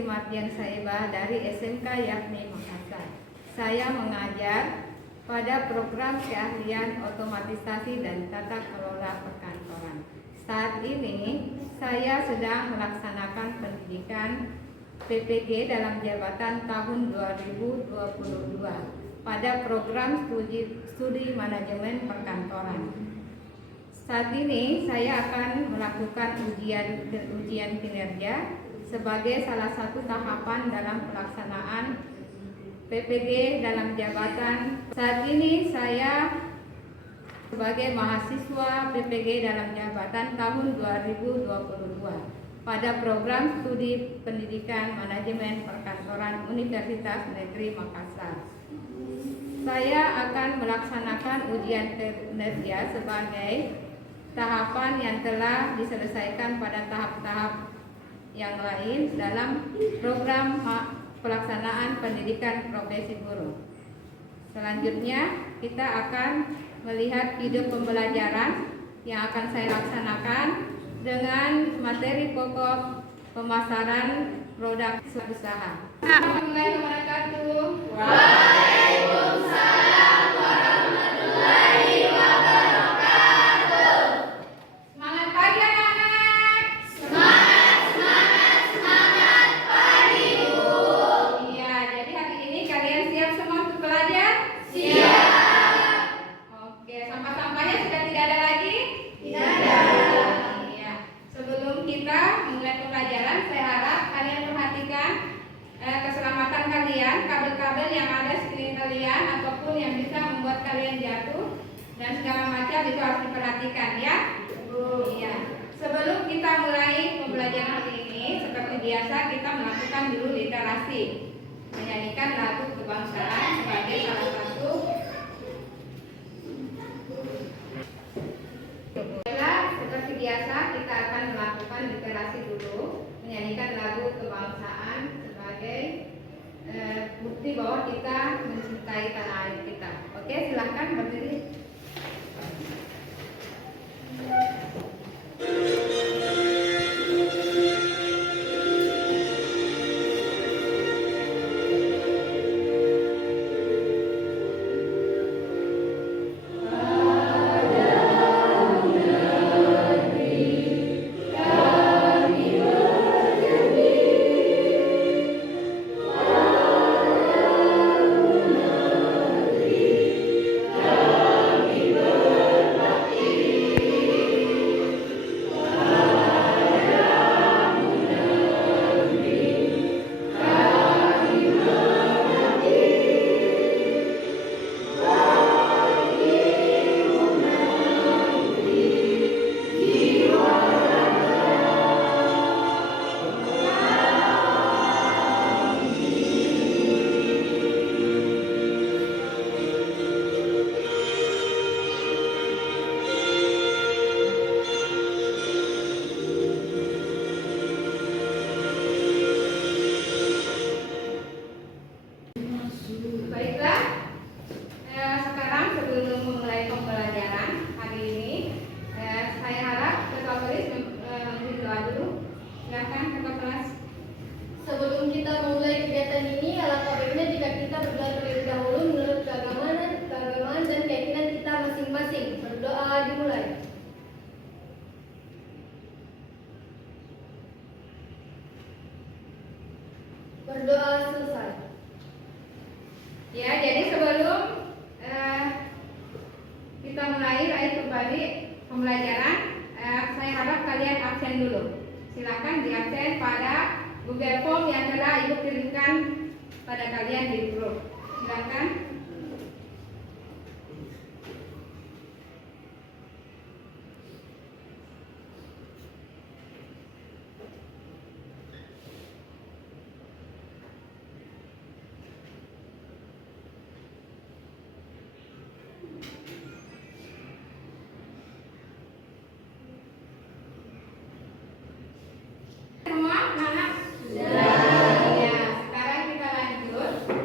Siti Mardian Saibah dari SMK Yakni Makassar. Saya mengajar pada program keahlian otomatisasi dan tata kelola perkantoran. Saat ini saya sedang melaksanakan pendidikan PPG dalam jabatan tahun 2022 pada program studi manajemen perkantoran. Saat ini saya akan melakukan ujian kinerja sebagai salah satu tahapan dalam pelaksanaan PPG dalam jabatan. Saat ini saya sebagai mahasiswa PPG dalam jabatan tahun 2022 pada program studi pendidikan manajemen perkantoran Universitas Negeri Makassar. Saya akan melaksanakan ujian kinerja sebagai tahapan yang telah diselesaikan pada tahap-tahap yang lain dalam program pelaksanaan pendidikan profesi guru. Selanjutnya kita akan melihat video pembelajaran yang akan saya laksanakan dengan materi pokok pemasaran produk usaha. Assalamualaikum warahmatullahi wabarakatuh. Waalaikumsalam warahmatullahi wabarakatuh. Semangat pagi anak-anak. Semangat pagi Bu. Iya, jadi hari ini kalian siap semua untuk belajar? Siap. Oke, sampah-sampahnya sudah tidak ada lagi? Tidak ada. Iya. Sebelum kita mulai pembelajaran, saya harap kalian perhatikan keselamatan kalian, kabel-kabel yang ada di sekeliling kalian ataupun yang bisa membuat kalian jatuh dan segala macam itu harus diperhatikan ya. Iya. Sebelum kita mulai pembelajaran hari ini, seperti biasa kita melakukan dulu literasi, menyanyikan lagu kebangsaan sebagai salah satu. Seperti biasa kita akan melakukan literasi dulu, menyanyikan lagu kebangsaan sebagai bukti bahwa kita mencintai tanah air kita. Oke, silahkan berdiri. Berdoa selesai. Ya, jadi sebelum kita mulai kembali pembelajaran, saya harap kalian absen dulu. Silakan di absen pada Google Form yang telah Ibu kirimkan pada kalian di grup. Silakan.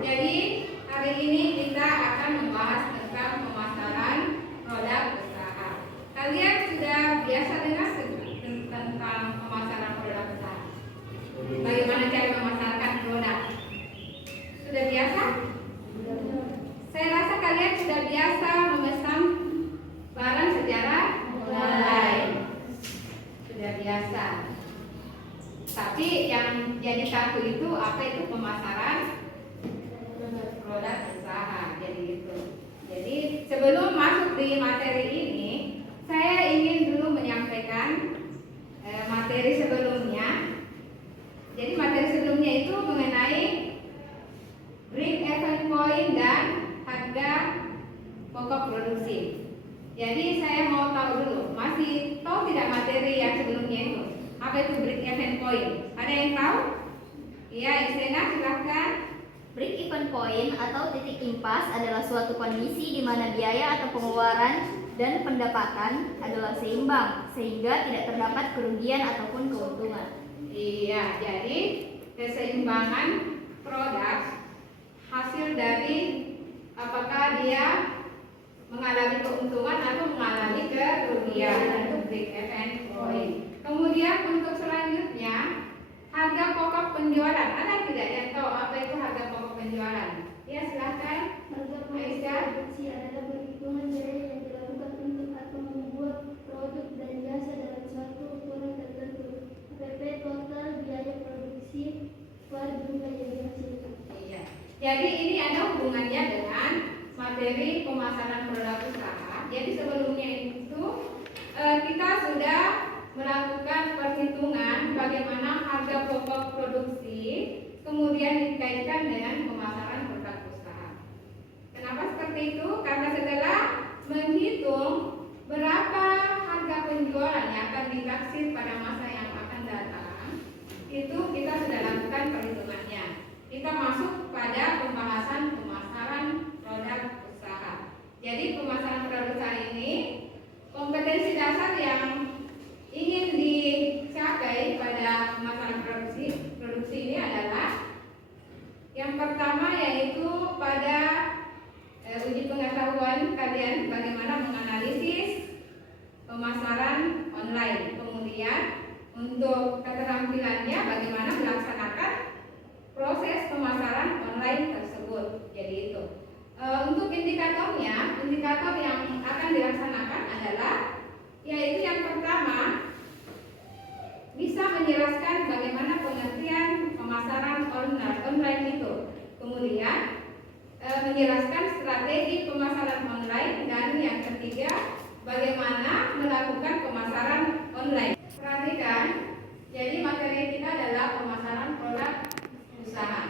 Jadi hari ini pokok produksi. Jadi saya mau tahu dulu, masih tahu tidak materi yang sebelumnya itu? Apa itu break even point? Ada yang tahu? Iya, Isena silahkan. Break even point atau titik impas adalah suatu kondisi di mana biaya atau pengeluaran dan pendapatan adalah seimbang sehingga tidak terdapat kerugian ataupun keuntungan. Iya, jadi keseimbangan produk hasil dari apakah dia mengalami keuntungan atau mengalami kerugian, itu break even point. Kemudian untuk selanjutnya harga pokok penjualan. Ada tidak yang tahu apa itu harga pokok penjualan? Ya silahkan. Harga pokok produksi adalah perhitungan biaya yang dilakukan untuk atau membuat produk dan jasa dalam suatu ukuran tertentu. PP total biaya produksi per jumlah yang dihasilkan. Iya. Jadi ini ada hubungannya dengan materi pemasaran produk usaha. Jadi sebelumnya itu kita sudah melakukan perhitungan bagaimana harga pokok produksi kemudian dikaitkan dengan pemasaran produk usaha. Kenapa seperti itu? Karena setelah menghitung berapa harga penjualan yang akan ditaksir pada masa yang akan datang, itu kita sudah lakukan perhitungannya. Kita masuk pada pembahasan pemasaran produk usaha. Jadi pemasaran produk usaha ini kompetensi dasar yang ingin dicapai pada pemasaran produksi ini adalah yang pertama yaitu pada uji pengetahuan kalian bagaimana menganalisis pemasaran online. Kemudian untuk keterampilannya bagaimana melaksanakan proses pemasaran online tersebut. Jadi itu. Untuk indikatornya, indikator yang akan dilaksanakan adalah yaitu yang pertama bisa menjelaskan bagaimana pengertian pemasaran online itu. Kemudian menjelaskan strategi pemasaran online dan yang ketiga bagaimana melakukan pemasaran online. Perhatikan, jadi materi kita adalah pemasaran produk usaha.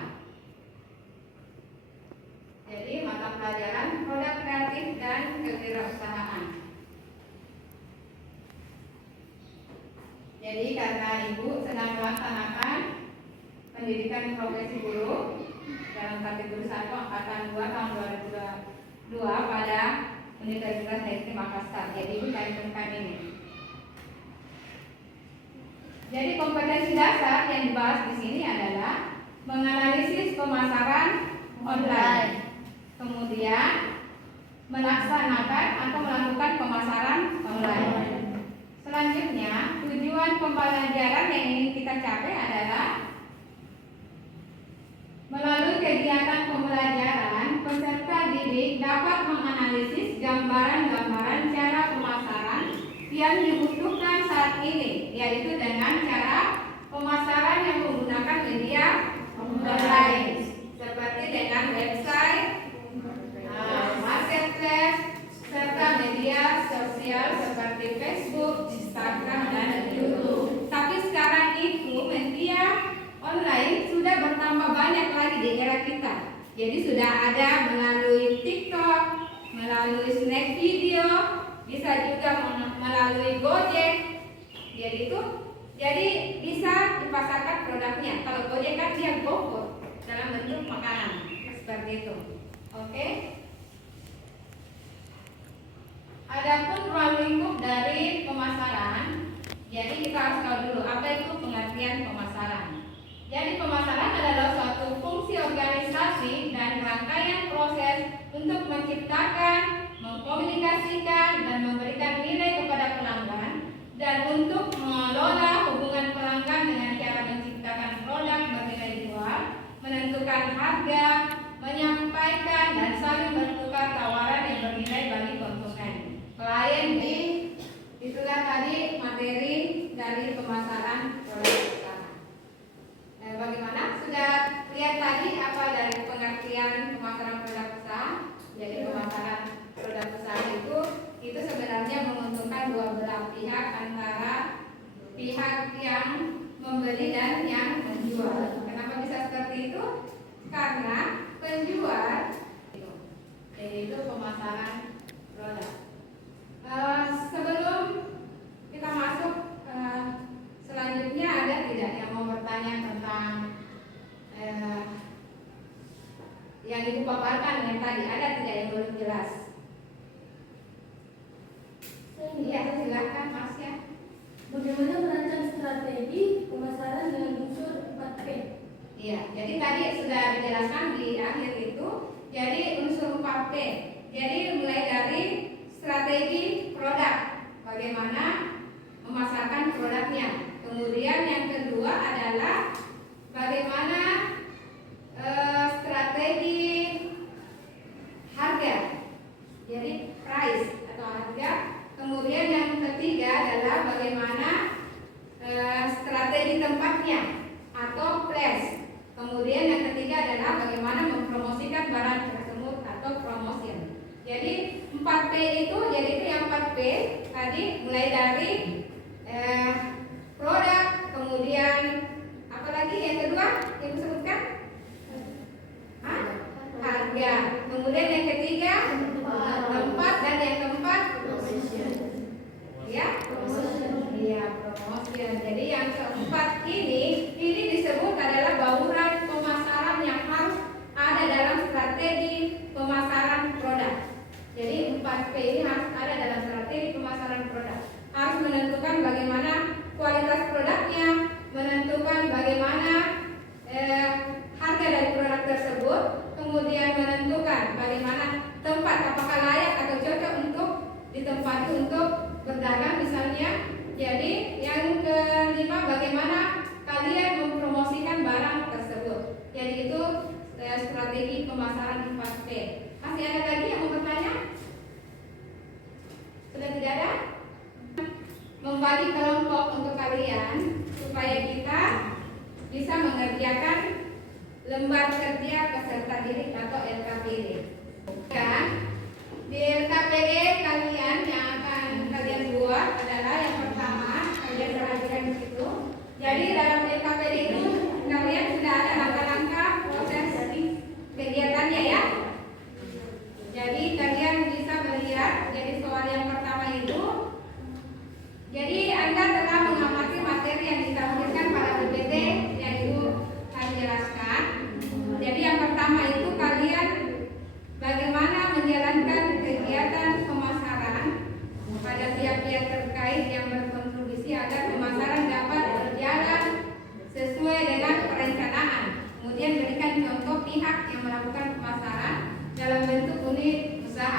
Jadi mata pelajaran produk kreatif dan kewirausahaan. Jadi karena Ibu sedang melaksanakan pendidikan profesi guru dalam kategori 1 angkatan 2 tahun 2022 pada Universitas Negeri Makassar. Jadi Ibu tekan ini. Jadi kompetensi dasar yang dibahas di sini adalah menganalisis pemasaran online, kemudian melaksanakan atau melakukan pemasaran online. Selanjutnya, tujuan pembelajaran yang ingin kita capai adalah melalui kegiatan pembelajaran, peserta didik dapat menganalisis gambaran-gambaran cara pemasaran yang dibutuhkan saat ini, yaitu dengan cara pemasaran yang menggunakan media online, seperti dengan website, marketplace, serta media sosial seperti Facebook, Instagram, dan YouTube. Tapi sekarang itu media online sudah bertambah banyak lagi di era kita. Jadi sudah ada melalui TikTok, melalui Snack Video, bisa juga melalui Gojek. Jadi bisa dipasarkan produknya. Kalau Gojek kan dia GoFood dalam bentuk makanan seperti itu. Oke. Adapun ruang lingkup dari pemasaran, jadi kita harus tahu dulu apa itu pengertian pemasaran. Jadi pemasaran adalah suatu fungsi organisasi dan rangkaian proses untuk menciptakan, mengkomunikasikan, dan memberikan nilai kepada pelanggan dan untuk mengelola hubungan pelanggan dengan cara menciptakan produk bernilai jual, menentukan harga, menyampaikan dan saling bertukar tawaran yang bernilai bagi konsumen, klien. Itulah tadi materi dari pemasaran produk usaha. Bagaimana? Sudah lihat tadi apa dari pengertian pemasaran produk usaha? Jadi pemasaran produk usaha itu sebenarnya menguntungkan dua belah pihak, antara pihak yang membeli dan yang menjual. Kenapa bisa seperti itu? Karena penjual, jadi itu pemasaran produk. Sebelum kita masuk selanjutnya, ada tidak yang mau bertanya tentang yang ibu paparkan yang tadi? Ada tidak yang belum jelas? Iya, silakan Mas ya. Bagaimana merancang strategi pemasaran dengan unsur 4P? Iya, jadi tadi sudah dijelaskan di akhir itu. Jadi unsur 4P. Jadi mulai dari strategi produk, bagaimana memasarkan produknya. Kemudian yang kedua adalah bagaimana strategi harga. Jadi price atau harga. Kemudian yang ketiga adalah bagaimana strategi tempatnya atau place. Kemudian yang ketiga adalah bagaimana mempromosikan barang tersebut atau promotion. Jadi 4P itu, jadi itu yang 4P tadi, mulai dari produk, kemudian apa lagi yang kedua yang disebutkan? Harga. Kemudian yang ketiga tempat, dan yang keempat ya, iya, promotion. Jadi yang keempat ini disebut adalah bauran pemasaran yang harus ada dalam strategi pemasaran produk. Jadi 4P ini harus ada dalam strategi pemasaran produk. Harus menentukan bagaimana kualitas produknya, menentukan bagaimana harga dari produk tersebut, kemudian menentukan bagaimana tempat, apakah layak atau cocok untuk ditempati untuk berdagang misalnya. Jadi yang kelima, bagaimana kalian mempromosikan barang tersebut. Jadi itu strategi pemasaran 4P. Masih ada lagi yang mau bertanya? Sudah tidak ada? Membagi kelompok untuk kalian supaya kita bisa mengerjakan lembar kerja peserta didik atau LKPD. Kan? Di LKPD kalian yang akan kalian buat adalah yang pertama, kalian perhatikan di situ. Jadi dalam LKPD itu kalian sudah ada langkah-langkah proses kegiatannya ya. Jadi kalian bisa melihat. Jadi soal yang pertama itu, jadi Anda telah mengamati materi yang ditampilkan pada PPT yang Ibu akan jelaskan. Jadi yang pertama itu kalian bagaimana menjalankan kegiatan pemasaran pada pihak-pihak terkait yang berkontribusi agar pemasaran dapat berjalan sesuai dengan perencanaan. Kemudian berikan contoh pihak yang melakukan pemasaran dalam bentuk unit usaha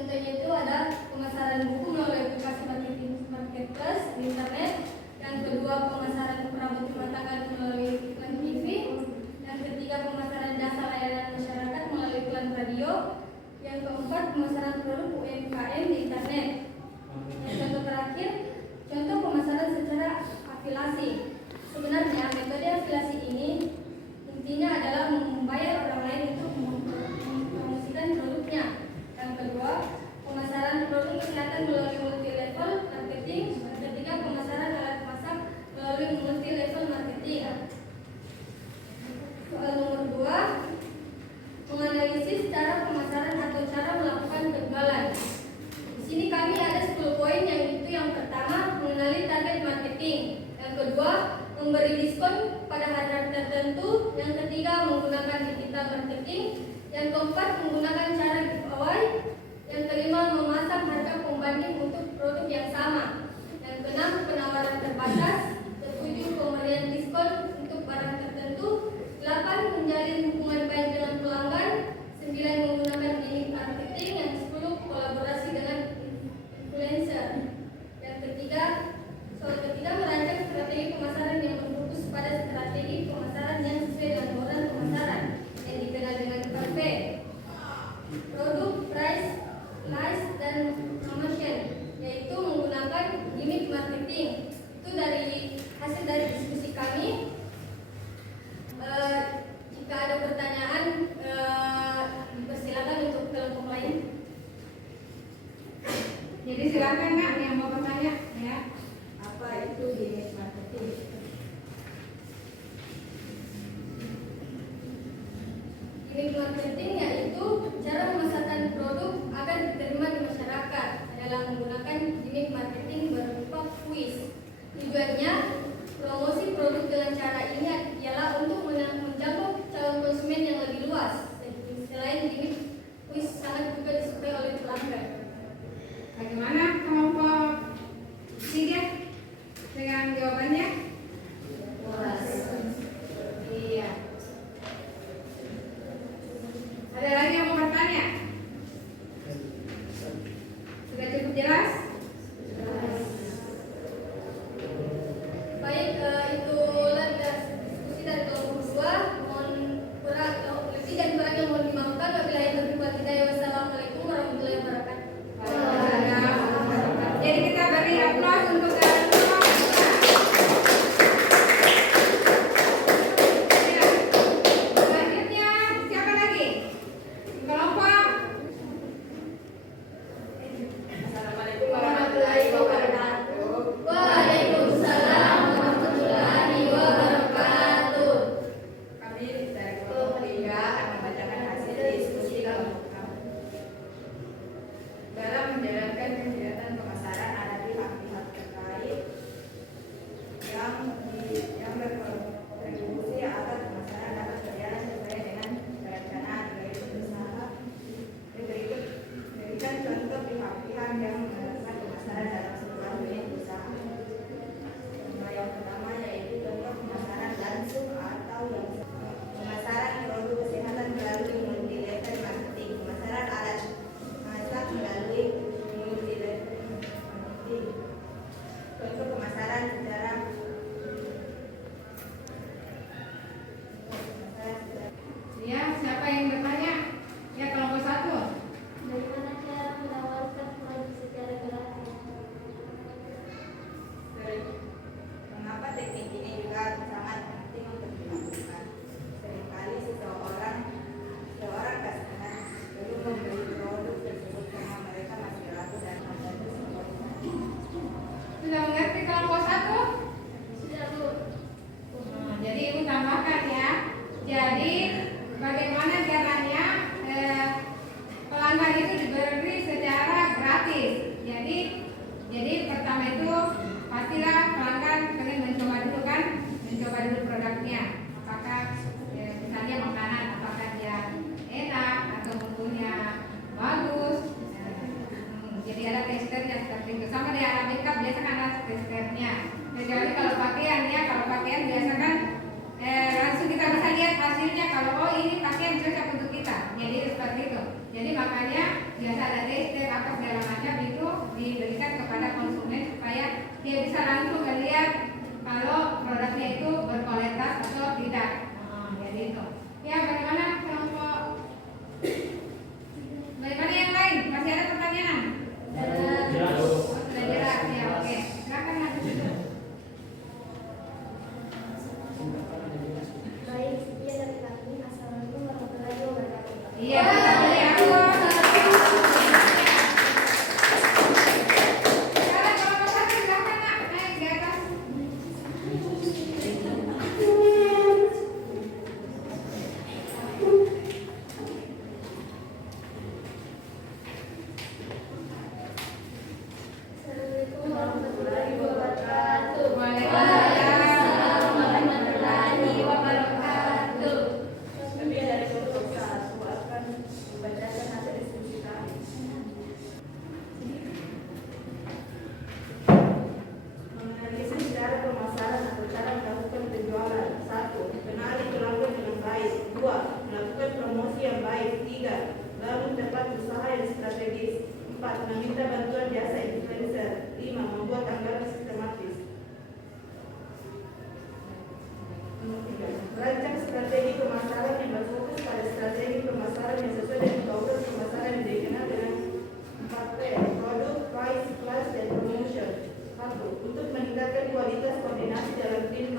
Contohnya itu ada pemasaran buku melalui aplikasi marketplace di internet. Yang kedua, pemasaran perabot rumah tangga melalui iklan TV. Yang ketiga, pemasaran jasa layanan masyarakat melalui iklan radio. Yang keempat, pemasaran produk UMKM di internet. Yang contoh terakhir, contoh pemasaran secara afiliasi. Sebenarnya metode afiliasi ini intinya adalah membayar orang lain untuk mempromosikan produknya. Yang kedua, pemasaran produk kesehatan melalui multi level marketing. Yang ketiga, pemasaran alat masak melalui multi level marketing. Soal nomor 2, menganalisis cara pemasaran atau cara melakukan penjualan. Di sini kami ada 10 poin. Yang pertama, mengenali target marketing. Yang kedua, memberi diskon pada harga tertentu. Yang ketiga, menggunakan digital marketing. Yang keempat, menggunakan cara giveaway. Yang kelima, memasang harga pembanding untuk produk yang sama. Yang keenam, penawaran terbatas. Ketujuh, pemberian diskon untuk barang tertentu. 8, menjalin hubungan baik dengan pelanggan. 9, menggunakan gimmick marketing. Yang 10, kolaborasi dengan influencer. Yang ketiga, merancang strategi pemasaran yang berfokus pada strategi pemasaran yang sesuai dengan modal pemasaran yang dikenal dengan PP. Produk, price, list, dan promotion, yaitu menggunakan gimmick marketing. Itu dari hasil dari diskusi kami. Jika ada pertanyaan, dipersilakan untuk kelompok lain. Jadi silakan Kak yang mau bertanya ya. Apa itu gimmick marketing? Gimmick marketing yaitu cara memasarkan produk agar diterima di masyarakat adalah menggunakan gimmick marketing berupa kuis. Tujuannya, promosi produk dengan cara ini ialah untuk menjangkau calon konsumen yang lebih luas. Selain gimmick, kuis sangat juga disukai oleh pelanggan. Bagaimana kelompok 3 dengan jawabannya? Puas. Iya. Ada lagi yang mau bertanya? Sudah cukup jelas? Baik, itulah diskusi dari kelompok 2. Mohon lebih dan kurangnya mohon dimaafkan. Wabillahi taufiq wal hidayah. Wassalamualaikum warahmatullahi wabarakatuh. Jadi kita beri aplaus untuk kelompok 2. Ya. Selanjutnya siapa lagi? Kelompok. Assalamualaikum warahmatullahi wabarakatuh. Waalaikumsalam warahmatullahi wabarakatuh. Kami dari kelompok 3 akan membacakan hasil diskusi kelompok kami. Dalam menjalankan kegiatan pemasaran ada pihak-pihak terkait yang berkontribusi agar pemasaran dapat berjalan sesuai dengan perencanaan yaitu usaha. Berikut berikan contoh pihak-pihak yang menerapkan pemasaran dalam sebuah unit usaha. Yang pertama yaitu contoh pemasaran langsung atau yang pemasaran produk kesehatan melalui multi level marketing, pemasaran alat masak melalui multi level marketing. Contoh pemasaran secara Ya, siapa yang bertanya? Ya, kelompok 1. Bagaimana cara menawarkan produk secara gratis? Mengapa teknik ini juga sangat penting untuk dilakukan? Seringkali seorang customer belum membeli produk tersebut karena mereka masih ragu dan membantu semuanya. Sudah mengerti kelompok 1? Sudah, Bu. Jadi Ibu tambahkan ya. Jadi bagaimana caranya pelanggan itu diberi secara gratis. Jadi pertama itu pastilah pelanggan pengen mencoba dulu kan, mencoba dulu produknya. Apakah misalnya makanan, apakah dia enak atau bumbunya bagus. Jadi ada testernya seperti itu. Sama di alat makeup biasa kan ada testernya. Kecuali kalau pakaian biasa kan langsung kita bisa lihat hasilnya kalau oh ini pakaian cocok untuk kita. Jadi seperti itu. Jadi makanya biasa ada tester Vice Class dan Promotion. 1. Untuk meningkatkan kualitas koordinasi dalam tim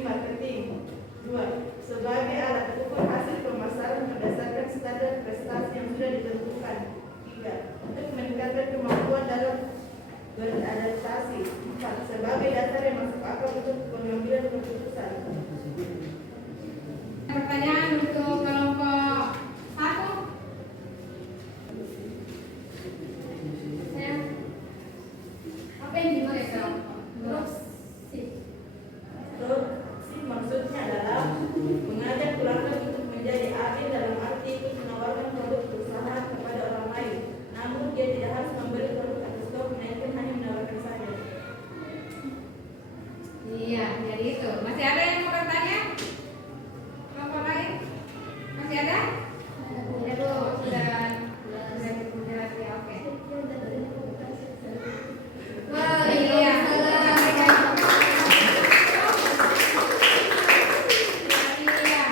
marketing. 2. Sebagai alat ukur hasil pemasaran berdasarkan standar prestasi yang sudah ditentukan. 3. Untuk meningkatkan kemampuan dalam beradaptasi. 4. Sebagai dasar yang masuk akal untuk pengambilan keputusan. Pertanyaan untuk kelompok 1. Apa yang dimulai kelompok? Sih maksudnya adalah mengajak pelanggan untuk menjadi agen dalam arti ikut menawarkan produk perusahaan kepada orang lain. Namun dia tidak harus membeli produk atau stok, melainkan hanya menawarkan saja. Iya, jadi itu. Masih ada yang mau bertanya? Kelompok lain? Masih ada? Itu sudah jelas ya, oke. Wah, iya. Iya.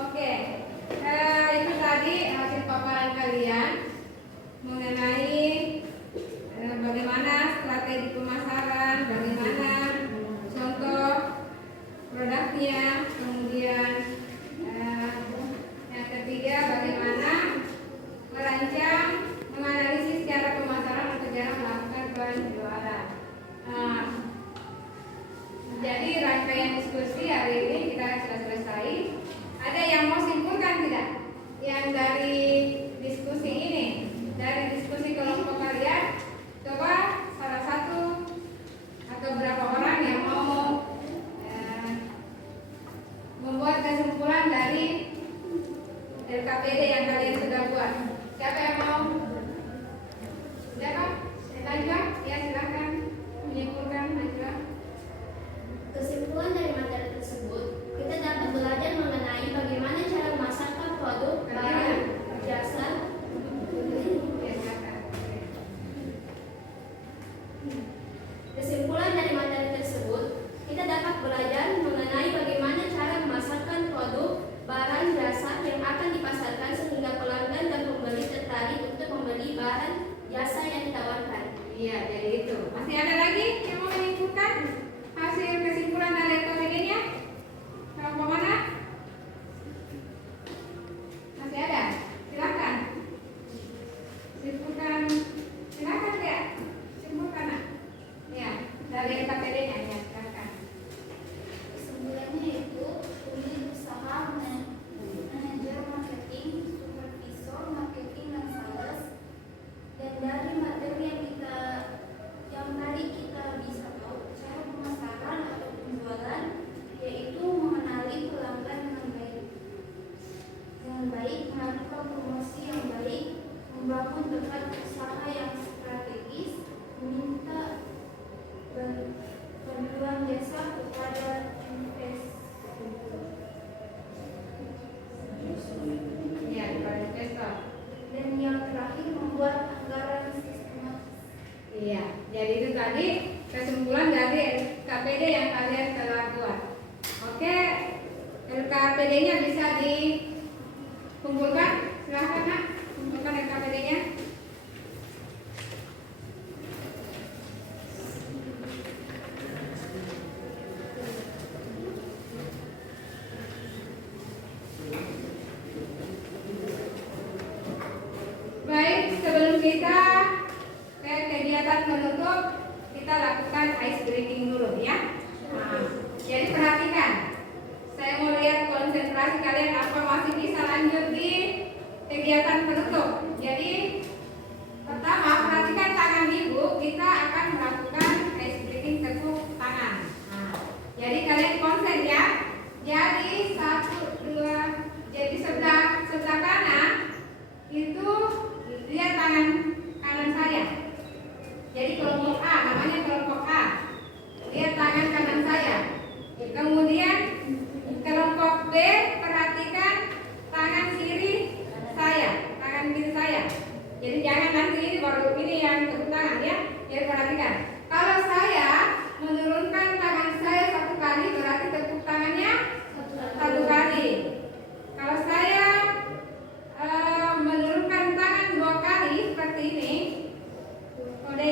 Oke. Itu tadi hasil paparan kalian mengenai bagaimana strategi pemasaran, bagaimana contoh produknya, kemudian yang ketiga bagaimana merancang, menganalisis cara pemasaran untuk cara melakukan penjualan. Jadi rangkaian diskusi hari ini kita sudah selesai. Ada yang mau simpulkan tidak? Yang dari diskusi ini, dari diskusi kelompok kalian, coba salah satu atau berapa orang yang mau membuat kesimpulan dari LKPD yang kalian sudah buat. Siapa yang mau? Sudah kan? Najwa? Ya silakan menyimpulkan Najwa. Kesimpulan dari materi tersebut, kita dapat belajar mengenai bagaimana cara memasarkan produk, barang, jasa. Ya silakan. Kesimpulan dari materi tersebut, kita dapat belajar mengenai bagaimana cara memasarkan produk, barang, jasa yang akan dipasarkan sehingga pelanggan dan pembeli tertarik untuk membeli barang, jasa yang ditawarkan. Iya, jadi itu. Masih ada lagi yang mau menyimpulkan hasil kesimpulan dari LKPD-nya? Kelompok mana? Masih ada? Silakan. Simpulkan. Silakan ya. Simpulkan. Ya, dari LKPD-nya ya, silakan. Kesimpulannya yaitu unit usaha, manajer marketing, supervisor marketing dan sales. Dan dari materi yang tadi kita bisa tahu cara pemasaran atau penjualan, yaitu mengenali pelanggan dengan baik, melakukan promosi yang baik, membangun tempat usaha yang strategis, meminta bantuan jasa kepada investor. Ya, kepada investor. Dan yang terakhir membuat anggaran sistematis. Iya, jadi itu tadi kesimpulan dari LKPD yang kalian telah buat. Oke, LKPD-nya bisa dikumpulkan. Silahkan Nak, kumpulkan LKPD-nya. Baik, sebelum kita ke kegiatan penutup, kita lakukan ice breaking dulu ya. Nah, jadi perhatikan, saya mau lihat konsentrasi kalian apa masih bisa lanjut di kegiatan penutup. Jadi pertama perhatikan tangan ibu, kita akan melakukan ice breaking tepuk tangan. Nah, jadi kalian konsen ya. Jadi 1, 2, jadi sebelah kanan itu lihat tangan kanan saya. Jadi kelompok A, namanya kelompok A. Lihat tangan kanan saya. Kemudian kelompok B, perhatikan tangan kiri saya, tangan kiri saya. Jadi jangan nanti ini baru ini yang tepuk tangan ya. Jadi perhatikan. Kalau saya menurunkan tangan saya 1 kali, berarti tepuk tangannya 1 kali. Kalau saya menurunkan tangan 2 kali seperti ini, kode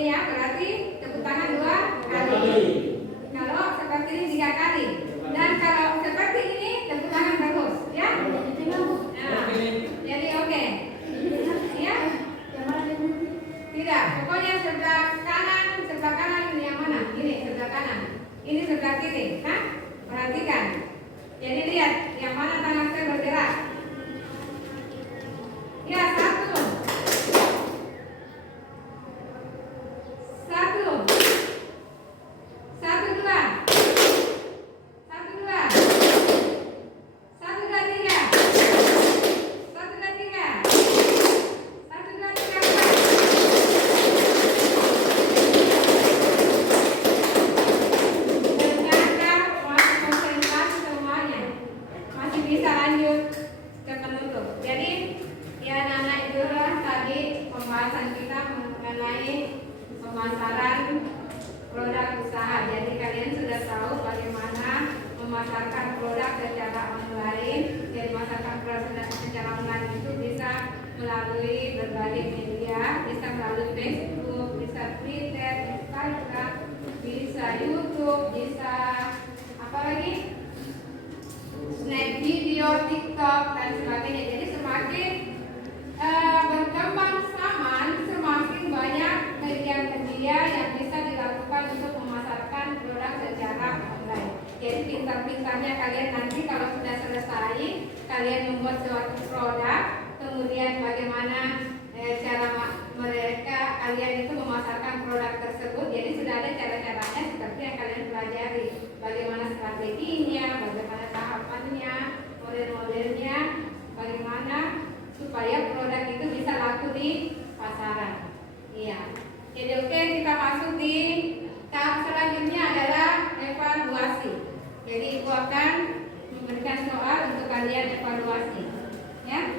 tidak. Pokoknya sebelah kanan yang mana? Ini sebelah kanan. Ini sebelah kiri. Hah? Perhatikan. Jadi lihat yang mana tangan saya bergerak. Ya, satu. Satu. Satu, dua. Satu, dua. Satu, dua, tiga. Satu, dua, tiga. Satu, dua, tiga, empat. Ternyata masih konsentrasi semuanya. Masih bisa lanjut ke penutup. Jadi ya anak-anak itulah tadi pembahasan kita mengenai pemasaran produk usaha. Jadi kalian sudah tahu bagaimana memasarkan produk secara online. Jadi memasarkan produk secara online itu bisa melalui berbagai media, bisa melalui Facebook, bisa Twitter, Instagram, bisa YouTube, bisa apa lagi? Snap video, TikTok dan sebagainya. Jadi semakin berkembang zaman, semakin banyak media-media yang bisa dilakukan untuk memasarkan produk secara online. Jadi pintar-pintarnya kalian nanti kalau sudah selesai, kalian membuat suatu produk, kemudian bagaimana cara mereka kalian itu memasarkan produk tersebut. Jadi sudah ada cara-caranya seperti yang kalian pelajari. Bagaimana strateginya, bagaimana tahapannya, model-modelnya, bagaimana supaya produk itu bisa laku di pasaran. Iya. Jadi oke, kita masuk di tahap selanjutnya adalah evaluasi. Jadi Ibu akan memberikan soal untuk kalian evaluasi. Ya.